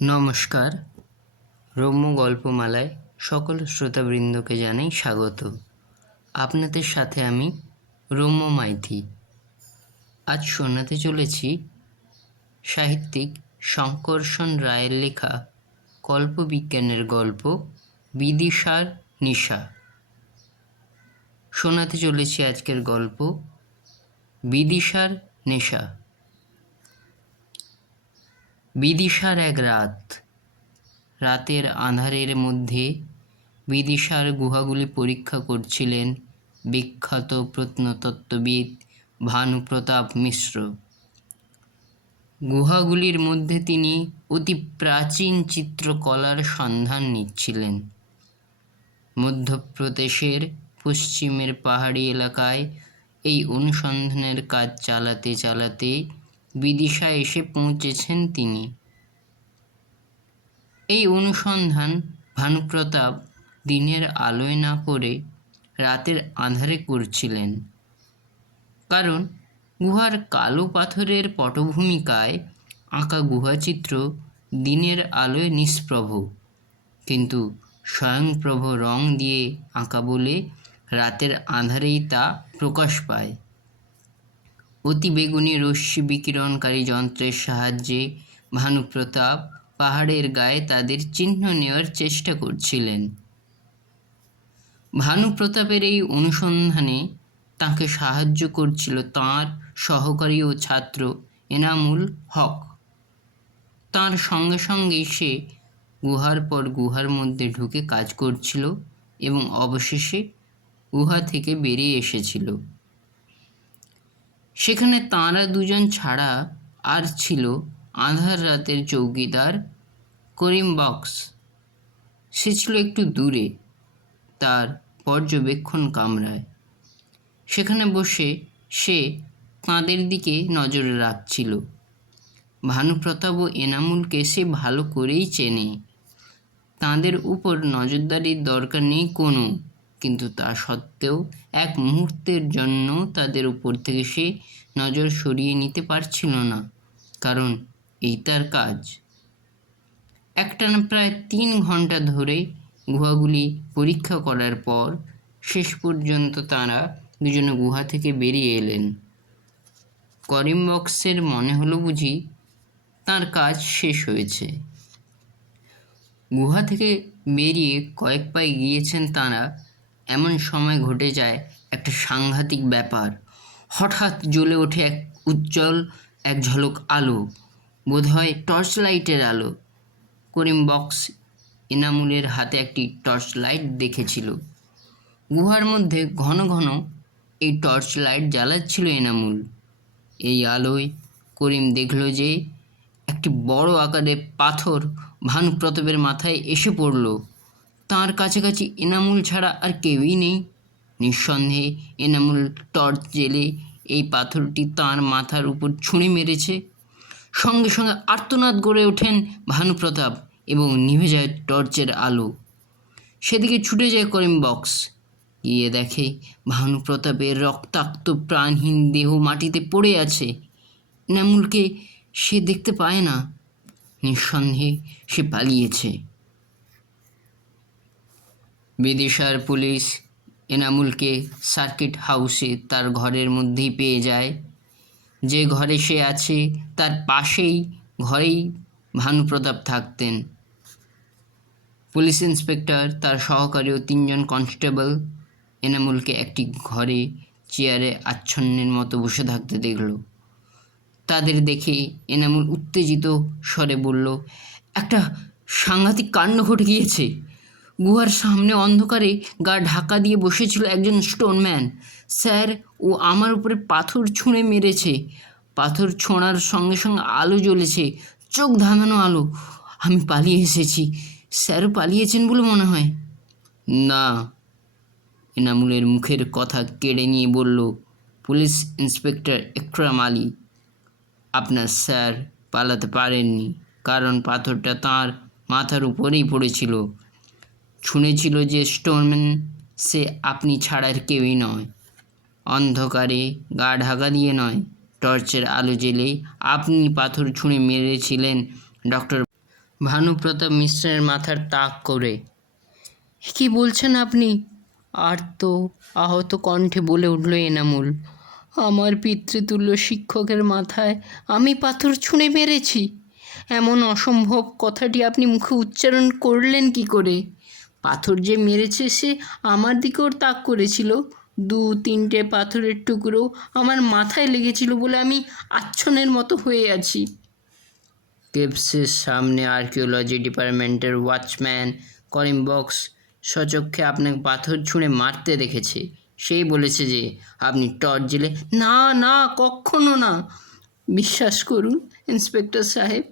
নমস্কার। রম্য গল্পমালায় সকল শ্রোতাবৃন্দকে জানাই স্বাগত। আপনাদের সাথে আমি রম্য মাইতি। আজ শোনাতে চলেছি সাহিত্যিক শঙ্করসন রায়ের লেখা কল্পবিজ্ঞানের গল্প বিদিশার নিশা। শোনাতে চলেছি আজকের গল্প বিদিশার নেশা। বিদিশার এক রাত। রাতের আঁধারের মধ্যে বিদিশার গুহাগুলি পরীক্ষা করছিলেন বিখ্যাত প্রত্নতত্ত্ববিদ ভানুপ্রতাপ মিশ্র। গুহাগুলির মধ্যে তিনি অতি প্রাচীন চিত্রকলার সন্ধান নিচ্ছিলেন। মধ্যপ্রদেশের পশ্চিমের পাহাড়ি এলাকায় এই অনুসন্ধানের কাজ চালাতে চালাতে বিদিশা এসে পৌঁছেছেন তিনি। এই অনুসন্ধান ভানুপ্রতাপ দিনের আলোয় না করে রাতের আঁধারে করছিলেন, কারণ গুহার কালো পাথরের পটভূমিকায় আঁকা গুহাচিত্র দিনের আলোয় নিষ্প্রভ, কিন্তু স্বয়ংপ্রভ রং দিয়ে আঁকা বলে রাতের আঁধারেই তা প্রকাশ পায়। অতিবেগুনি রশ্মি বিকিরণকারী যন্ত্রের সাহায্যে ভানুপ্রতাপ পাহাড়ের গায়ে তাদের চিহ্ন নেওয়ার চেষ্টা করছিলেন। ভানুপ্রতাপের এই অনুসন্ধানে তাকে সাহায্য করছিল তাঁর সহকারী ও ছাত্র এনামুল হক। তাঁর সঙ্গে সঙ্গে সে গুহার পর গুহার মধ্যে ঢুকে কাজ করছিল এবং অবশেষে গুহা থেকে বেরিয়ে এসেছিল। সেখানে তাঁরা দুজন ছাড়া আর ছিল আঁধার রাতের চৌকিদার করিম বক্স। সে ছিল একটু দূরে তার পর্যবেক্ষণ কামরায়। সেখানে বসে সে তাঁদের দিকে নজর রাখছিল। ভানুপ্রতাপ ও এনামুলকে সে ভালো করেই চেনে। তাঁদের উপর নজরদারির দরকার নেই কোনো, কিন্তু তা সত্ত্বেও এক মুহূর্তের জন্য তাদের উপর থেকে সে নজর সরিয়ে নিতে পারছিল না, কারণ এই তার কাজ। একটানা প্রায় 3 ঘন্টা ধরে গুহাগুলি পরীক্ষা করার পর শেষ পর্যন্ত তাঁরা দুজনে গুহা থেকে বেরিয়ে এলেন। করিম বক্সের মনে হলো বুঝি তাঁর কাজ শেষ হয়েছে। গুহা থেকে বেরিয়ে কয়েক পায়ে গিয়েছেন তাঁরা, এমন সময় ঘটে যায় একটা সাংঘাতিক ব্যাপার। হঠাৎ জ্বলে ওঠে এক উজ্জ্বল এক ঝলক আলো, বোধহয় টর্চ লাইটের আলো। করিম বক্স এনামুলের হাতে একটি টর্চ লাইট দেখেছিল। গুহার মধ্যে ঘন ঘন এই টর্চ লাইট জ্বালাচ্ছিল এনামুল। এই আলোয় করিম দেখল যে একটি বড় আকারের পাথর ভানুপ্রতাপের মাথায় এসে পড়ল। তার কাছাকাছি এনামুল ছাড়া আর কেউই নেই। নিঃসন্দেহে এনামুল টর্চ জেলে এই পাথরটি তাঁর মাথার উপর ছুঁড়ে মেরেছে। সঙ্গে সঙ্গে আর্তনাদ করে ওঠেন ভানুপ্রতাপ এবং নিভে যায় টর্চের আলো। সেদিকে ছুটে যায় করিম বক্স। গিয়ে দেখে ভানুপ্রতাপের রক্তাক্ত প্রাণহীন দেহ মাটিতে পড়ে আছে। এনামুলকে সে দেখতে পায় না। নিঃসন্দেহে সে পালিয়েছে। বিদিশার পুলিশ এনামুলকে সার্কিট হাউসে তার ঘরের মধ্যেই পেয়ে যায়। যে ঘরে সে আছে তার পাশেই ঘরেই ভানুপ্রতাপ থাকতেন। পুলিশ ইন্সপেক্টর, তার সহকারী ও 3 জন কনস্টেবল এনামুলকে একটি ঘরে চেয়ারে আচ্ছন্নের মতো বসে থাকতে দেখল। তাদের দেখে এনামুল উত্তেজিত স্বরে বলল, একটা সাংঘাতিক কাণ্ড ঘটে গিয়েছে। গুহার সামনে অন্ধকারে গা ঢাকা দিয়ে বসেছিল একজন স্টোনম্যান। স্যার, ও আমার উপরে পাথর ছুঁড়ে মেরেছে। পাথর ছোঁড়ার সঙ্গে সঙ্গে আলো জ্বলেছে, চোখ ধাঁধানো আলো। আমি পালিয়ে এসেছি। স্যারও পালিয়েছেন বলে মনে হয়। না, এনামুলের মুখের কথা কেড়ে নিয়ে বলল পুলিশ ইন্সপেক্টর একরাম আলী, আপনার স্যার পালাতে পারেননি, কারণ পাথরটা তাঁর মাথার উপরেই পড়েছিল। শুনেছিল যে স্টোনম্যান সে আপনি ছাড়ার কেউই নয়। অন্ধকারে গা ঢাকা দিয়ে নয়, টর্চের আলো জেলে আপনি পাথর ছুঁড়ে মেরেছিলেন ডক্টর ভানুপ্রতাপ মিশ্রের মাথার তাক করে। কি বলছেন আপনি? আর তো আহত কণ্ঠে বলে উঠল এনামুল। আমার পিতৃতুল্য শিক্ষকের মাথায় আমি পাথর ছুঁড়ে মেরেছি? এমন অসম্ভব কথাটি আপনি মুখে উচ্চারণ করলেন কি করে? পাথর যে মেরেছে সে আমার দিকেও তাক করেছিল। 2-3টে পাথরের টুকরো আমার মাথায় লেগেছিল বলে আমি আচ্ছন্নের মতো হয়ে আছি। কেপসের সামনে আর্কিওলজি ডিপার্টমেন্টের ওয়াচম্যান করিম বক্স সচক্ষে আপনাকে পাথর ছুঁড়ে মারতে দেখেছে। সেই বলেছে যে আপনি টর্চ জেলে। না না, কখনো না। বিশ্বাস করুন ইন্সপেক্টর সাহেব,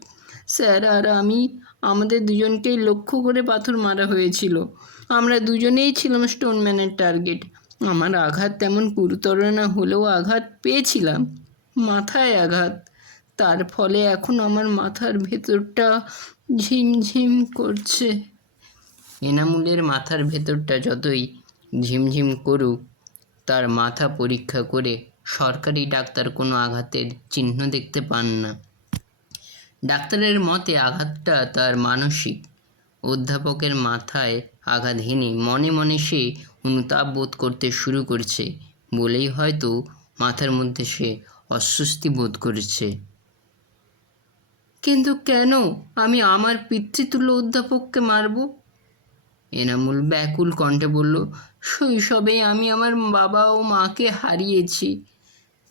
স্যার আর আমি, আমাদের দুজনকেই লক্ষ্য করে পাথর মারা হয়েছিল। আমরা দুজনেই ছিলাম স্টোনম্যানের টার্গেট। আমার আঘাত তেমন গুরুতর না হলেও আঘাত পেয়েছিলাম, মাথায় আঘাত। তার ফলে এখন আমার মাথার ভেতরটা ঝিমঝিম করছে। এনামুলের মাথার ভেতরটা যতই ঝিমঝিম করুক, তার মাথা পরীক্ষা করে সরকারি ডাক্তার কোনো আঘাতের চিহ্ন দেখতে পান না। ডাক্তারের মতে আঘাতটা তার মানসিক। অধ্যাপকের মাথায় আঘাত হেনে মনে মনে সে অনুতাপ বোধ করতে শুরু করছে বলেই হয়তো মাথার মধ্যে সে অস্বস্তি বোধ করছে। কিন্তু কেন আমি আমার পিতৃতুল্য অধ্যাপককে মারব? এনামুল ব্যাকুল কণ্ঠে বলল, শৈশবে আমি আমার বাবা ও মাকে হারিয়েছি।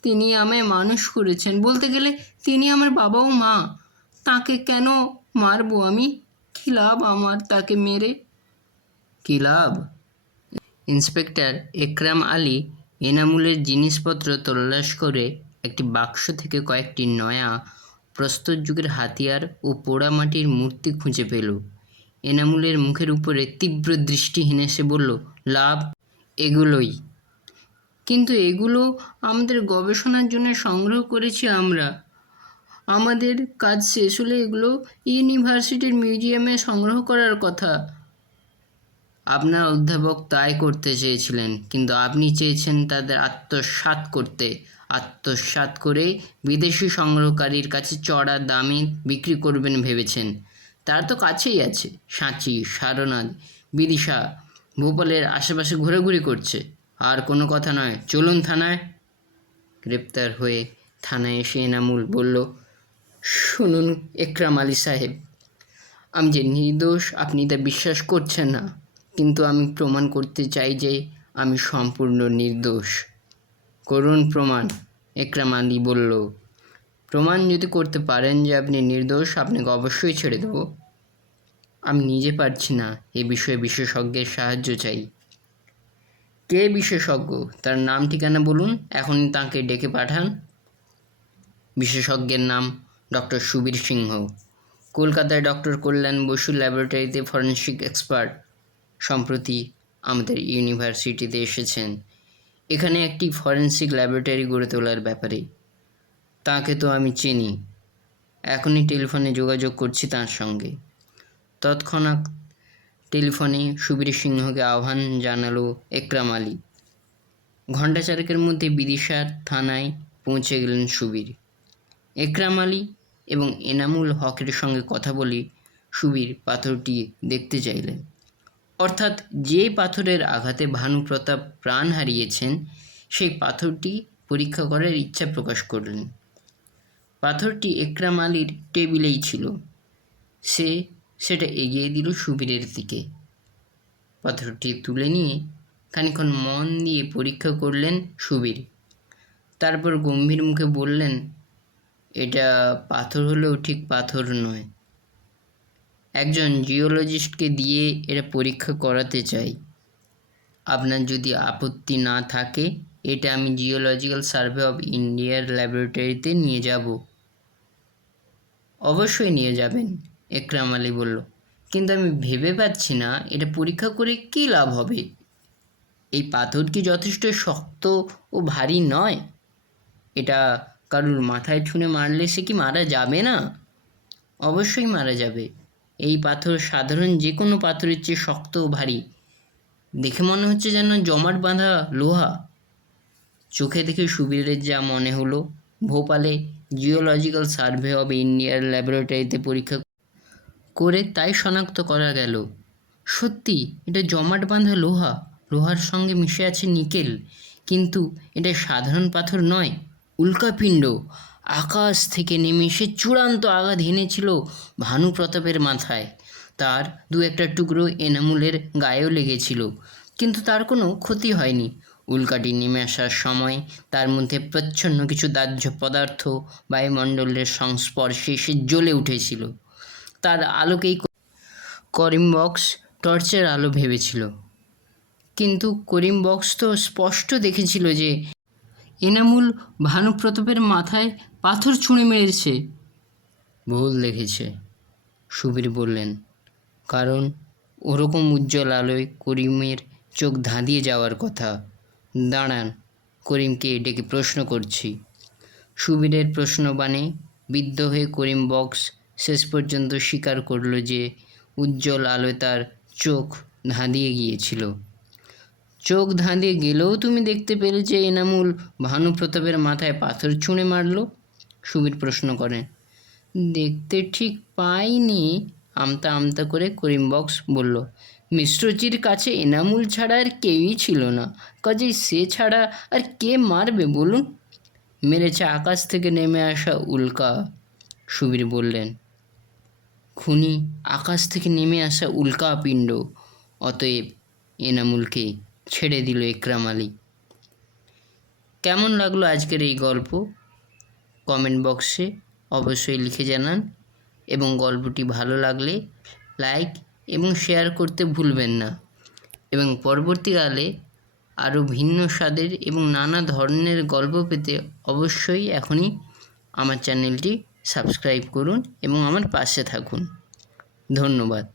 তিনি আমায় মানুষ করেছেন, বলতে গেলে তিনি আমার বাবা ও মা। তাকে কেন মারবো আমি? কী লাভ আমার তাকে মেরে? কী লাভ? ইন্সপেক্টর একরাম আলী এনামুলের জিনিসপত্র তল্লাশ করে একটি বাক্স থেকে কয়েকটি নয়া প্রস্তর যুগের হাতিয়ার ও পোড়ামাটির মূর্তি খুঁজে পেল। এনামুলের মুখের উপরে তীব্র দৃষ্টিহীন এসে বলল, লাভ? এগুলোই। কিন্তু এগুলো আমাদের গবেষণার জন্য সংগ্রহ করেছি আমরা। আমাদের কাজ শেষ হলে এগুলো ইউনিভার্সিটির মিউজিয়ামে সংগ্রহ করার কথা। আপনার অধ্যাপক তাই করতে চেয়েছিলেন, কিন্তু আপনি চেয়েছেন তাদের আত্মসাৎ করতে। আত্মসাৎ করে বিদেশি সংগ্রহকারীর কাছে চড়া দামে বিক্রি করবেন ভেবেছেন। তার তো কাছেই আছে সাঁচি, সারনাথ, বিদিশা, ভোপালের আশেপাশে ঘোরাঘুরি করছে। আর কোনো কথা নয়, চলুন থানায়। গ্রেপ্তার হয়ে থানায় এসে এনামুল বলল, শুনুন একরাম আলী সাহেব, আমি যে নির্দোষ আপনি তা বিশ্বাস করছেন না, কিন্তু আমি প্রমাণ করতে চাই যে আমি সম্পূর্ণ নির্দোষ। করুন প্রমাণ, একরাম আলী বলল। প্রমাণ যদি করতে পারেন যে আপনি নির্দোষ, আপনাকে অবশ্যই ছেড়ে দেব। আমি নিজে পারছি না, এ বিষয়ে বিশেষজ্ঞের সাহায্য চাই। কে বিশেষজ্ঞ? তার নাম ঠিকানা বলুন, এখনই তাকে ডেকে পাঠান। বিশেষজ্ঞের নাম ডক্টর সুবীর সিংহ, কলকাতায় ডক্টর কল্যাণ বসু ল্যাবরেটরিতে ফরেনসিক এক্সপার্ট। সম্প্রতি আমাদের ইউনিভার্সিটিতে এসেছেন এখানে একটি ফরেনসিক ল্যাবরেটরি গড়ে তোলার ব্যাপারে। তাকে তো আমি চিনি, এখনই টেলিফোনে যোগাযোগ করছি তার সঙ্গে। তৎক্ষণাৎ টেলিফোনে সুবীর সিংহকে আহ্বান জানালো একরাম আলী। ঘণ্টা চারেকের মধ্যে বিদিশার থানায় পৌঁছে গেলেন সুবীর। একরাম আলী এবং এনামুল হকের সঙ্গে কথা বলে সুবীর পাথরটি দেখতে চাইলেন, অর্থাৎ যে পাথরের আঘাতে ভানুপ্রতাপ প্রাণ হারিয়েছেন সেই পাথরটি পরীক্ষা করার ইচ্ছা প্রকাশ করলেন। পাথরটি একরাম আলীর টেবিলেই ছিল। সে সেটা এগিয়ে দিল সুবীরের দিকে। পাথরটি তুলে নিয়ে খানিকক্ষণ মন দিয়ে পরীক্ষা করলেন সুবীর। তারপর গম্ভীর মুখে বললেন, এটা পাথর হলেও ঠিক পাথর নয়। একজন জিওলজিস্টকে দিয়ে এটা পরীক্ষা করাতে চাই। আপনার যদি আপত্তি না থাকে এটা আমি জিওলজিক্যাল সার্ভে অফ ইন্ডিয়ার ল্যাবরেটরিতে নিয়ে যাব। অবশ্যই নিয়ে যাবেন, একরাম আলী বলল, কিন্তু আমি ভেবে পাচ্ছি না এটা পরীক্ষা করে কী লাভ হবে। এই পাথর কি যথেষ্ট শক্ত ও ভারী নয়? এটা কারুর মাথায় ছুঁড়ে মারলে সে কি মারা যাবে না? অবশ্যই মারা যাবে। এই পাথর সাধারণ যে কোনো পাথরের চেয়ে শক্ত ও ভারী। দেখে মনে হচ্ছে যেন জমাট বাঁধা লোহা। চোখে দেখে সুবীরের যা মনে হলো, ভোপালে জিওলজিক্যাল সার্ভে অব ইন্ডিয়ার ল্যাবরেটরিতে পরীক্ষা করে তাই শনাক্ত করা গেল। সত্যি এটা জমাট বাঁধা লোহা, লোহার সঙ্গে মিশে আছে নিকেল, কিন্তু এটা সাধারণ পাথর নয়, উল্কাপিণ্ড। আকাশ থেকে নেমে এসে চূড়ান্ত আঘাত হেনেছিল ভানুপ্রতাপের মাথায়। তার দু একটা টুকরো এনামুলের গায়েও লেগেছিল, কিন্তু তার কোনো ক্ষতি হয়নি। উল্কাটি নেমে আসার সময় তার মধ্যে প্রচ্ছন্ন কিছু দাহ্য পদার্থ বায়ুমণ্ডলের সংস্পর্শে এসে জ্বলে উঠেছিল। তার আলোকেই করিমবক্স টর্চের আলো ভেবেছিল, কিন্তু করিমবক্স তো স্পষ্ট দেখেছিল যে এনামুল ভানুপ্রতাপের মাথায় পাথর ছুঁড়ে মেরেছে। ভুল দেখেছে, সুবীর বললেন, কারণ ওরকম উজ্জ্বল আলোয় করিমের চোখ ধাঁধিয়ে যাওয়ার কথা। দাঁড়ান, করিমকে ডেকে প্রশ্ন করছি। সুবীরের প্রশ্নবাণে বিদ্ধ হয়ে করিমবক্স শেষ পর্যন্ত স্বীকার করল যে উজ্জ্বল আলোয় তার চোখ ধাঁধিয়ে গিয়েছিল। চোখ ধাঁধিয়ে গেলেও তুমি দেখতে পেলে যে এনামুল ভানুপ্রতাপের মাথায় পাথর ছুঁড়ে মারল? সুবীর প্রশ্ন করেন। দেখতে ঠিক পাইনি, আমতা আমতা করে করিমবক্স বলল। মিশ্রজির কাছে এনামুল ছাড়া আর কেউই ছিল না, কাজেই সে ছাড়া আর কে মারবে বলুন? মেরেছে আকাশ থেকে নেমে আসা উল্কা, সুবীর বললেন। খুনি আকাশ থেকে নেমে আসা উল্কাপিণ্ড, অতএব এনামুলকে ছেড়ে দিল একরাম আলী। কেমন লাগলো আজকের এই গল্প? কমেন্ট বক্সে অবশ্যই লিখে জানান, এবং গল্পটি ভালো লাগলে লাইক এবং শেয়ার করতে ভুলবেন না। এবং পরবর্তীকালে আরও ভিন্ন স্বাদের এবং নানা ধরনের গল্প পেতে অবশ্যই এখনই আমার চ্যানেলটি সাবস্ক্রাইব করুন এবং আমার পাশে থাকুন। ধন্যবাদ।